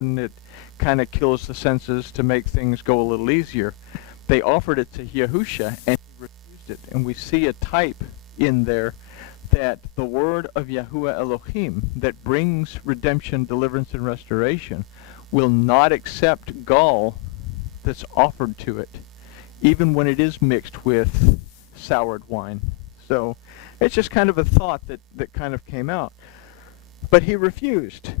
and it kind of kills the senses to make things go a little easier. They offered it to Yahusha, and he refused it. And we see a type in there that the word of Yahuwah Elohim that brings redemption, deliverance, and restoration will not accept gall that's offered to it, even when it is mixed with soured wine. So it's just kind of a thought that kind of came out. But he refused.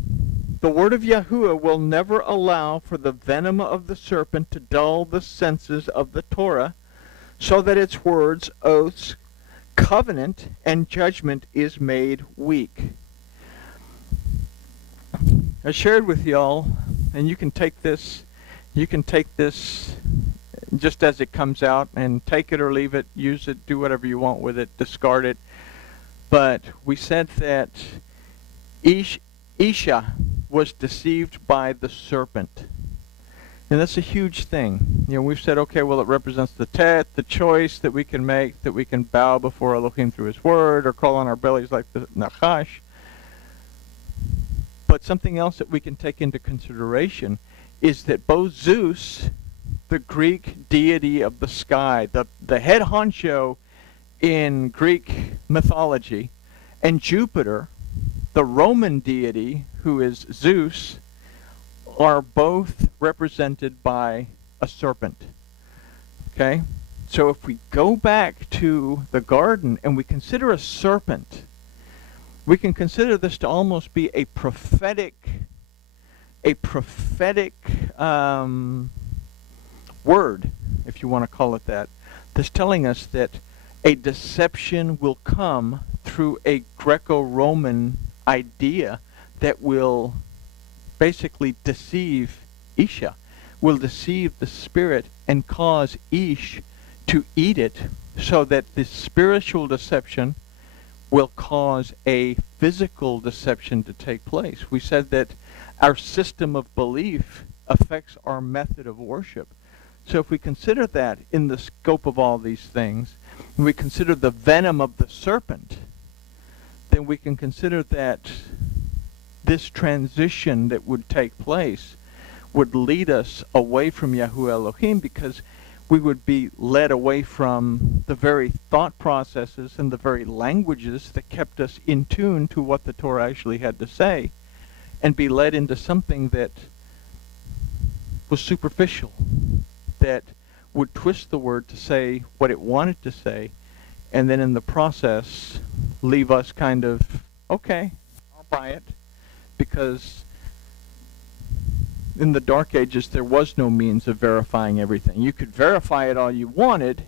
The word of Yahuwah will never allow for the venom of the serpent to dull the senses of the Torah, so that its words, oaths, covenant, and judgment is made weak. I shared with y'all, and you can take this just as it comes out, and take it or leave it, use it, do whatever you want with it, discard it. But we said that Isha was deceived by the serpent. And that's a huge thing. You know, we've said, okay, well, it represents the tet, the choice that we can make, that we can bow before Elohim through his word, or crawl on our bellies like the Nachash. But something else that we can take into consideration is that both Zeus, the Greek deity of the sky, the head honcho in Greek mythology, and Jupiter, the Roman deity, who is Zeus, are both represented by a serpent. Okay? So if we go back to the garden and we consider a serpent, we can consider this to almost be a prophetic word, if you want to call it that, that's telling us that a deception will come through a Greco-Roman idea that will basically deceive Isha, will deceive the spirit and cause Ish to eat it, so that the spiritual deception will cause a physical deception to take place. We said that our system of belief affects our method of worship. So if we consider that in the scope of all these things, and we consider the venom of the serpent, then we can consider that this transition that would take place would lead us away from Yahuwah Elohim, because we would be led away from the very thought processes and the very languages that kept us in tune to what the Torah actually had to say, and be led into something that was superficial, that would twist the word to say what it wanted to say, and then in the process leave us kind of, okay, I'll buy it, because in the Dark Ages there was no means of verifying everything. You could verify it all you wanted,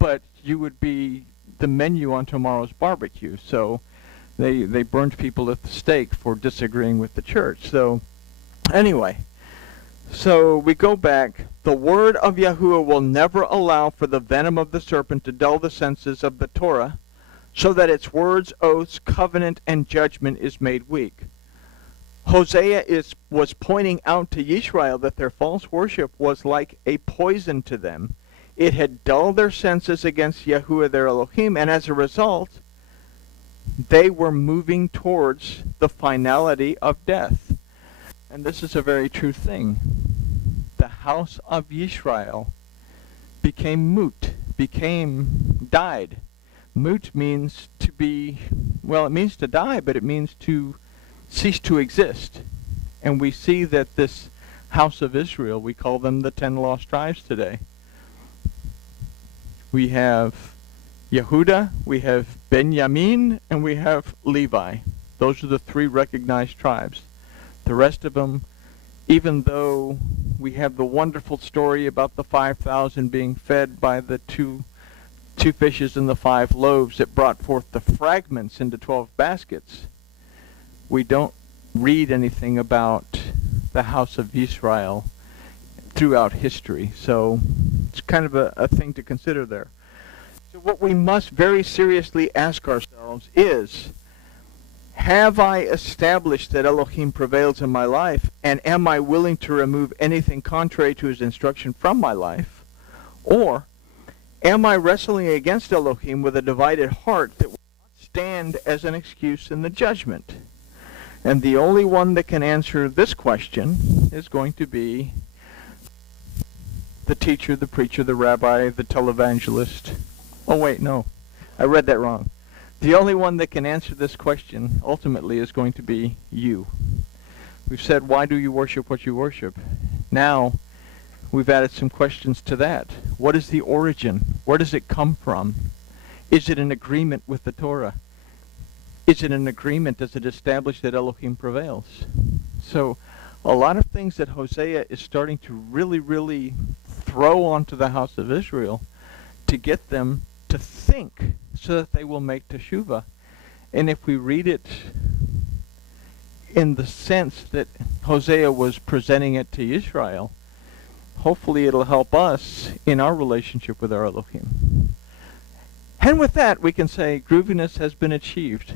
but you would be the menu on tomorrow's barbecue. So they burned people at the stake for disagreeing with the church. So anyway, so we go back. The word of Yahuwah will never allow for the venom of the serpent to dull the senses of the Torah, so that its words, oaths, covenant, and judgment is made weak. Hosea was pointing out to Yisrael that their false worship was like a poison to them. It had dulled their senses against Yahuwah their Elohim, and as a result, they were moving towards the finality of death. And this is a very true thing. The house of Yisrael became moot, died. Moot means to be, well, it means to die, but it means to cease to exist. And we see that this house of Israel, we call them the 10 lost tribes today. We have Yehuda, we have Benjamin, and we have Levi. Those are the 3 recognized tribes. The rest of them, even though we have the wonderful story about the 5,000 being fed by the two fishes and the 5 loaves that brought forth the fragments into 12 baskets, we don't read anything about the house of Israel throughout history. So it's kind of a thing to consider there. So what we must very seriously ask ourselves is, have I established that Elohim prevails in my life, and am I willing to remove anything contrary to his instruction from my life? Or am I wrestling against Elohim with a divided heart that will not stand as an excuse in the judgment? And the only one that can answer this question is going to be the teacher, the preacher, the rabbi, the televangelist. Oh wait, no. I read that wrong. The only one that can answer this question ultimately is going to be you. We've said, why do you worship what you worship? Now, we've added some questions to that. What is the origin? Where does it come from? Is it in agreement with the Torah? Is it an agreement? Does it establish that Elohim prevails? So, a lot of things that Hosea is starting to really throw onto the house of Israel to get them to think so that they will make teshuvah. And if we read it in the sense that Hosea was presenting it to Israel, hopefully it'll help us in our relationship with our Elohim. And with that, we can say grooviness has been achieved.